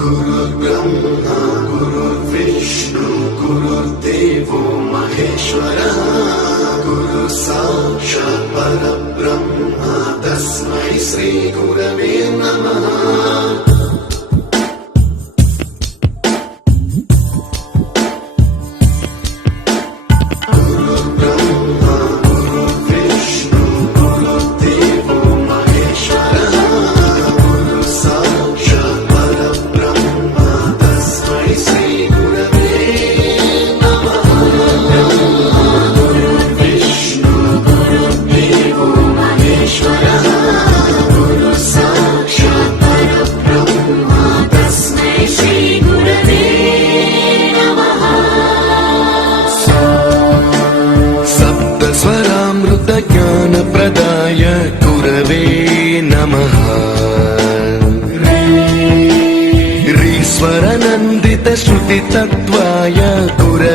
गुरुर्ब्रह्मा गुरुर्विष्णु गुरुर्देवो महेश्वरः गुरु साक्षात् परब्रह्म तस्मै श्री गुरवे नमः। ज्ञान प्रदाय गुरवे नमः। ईश्वर नन्दित श्रुति तत्त्वाय गुरवे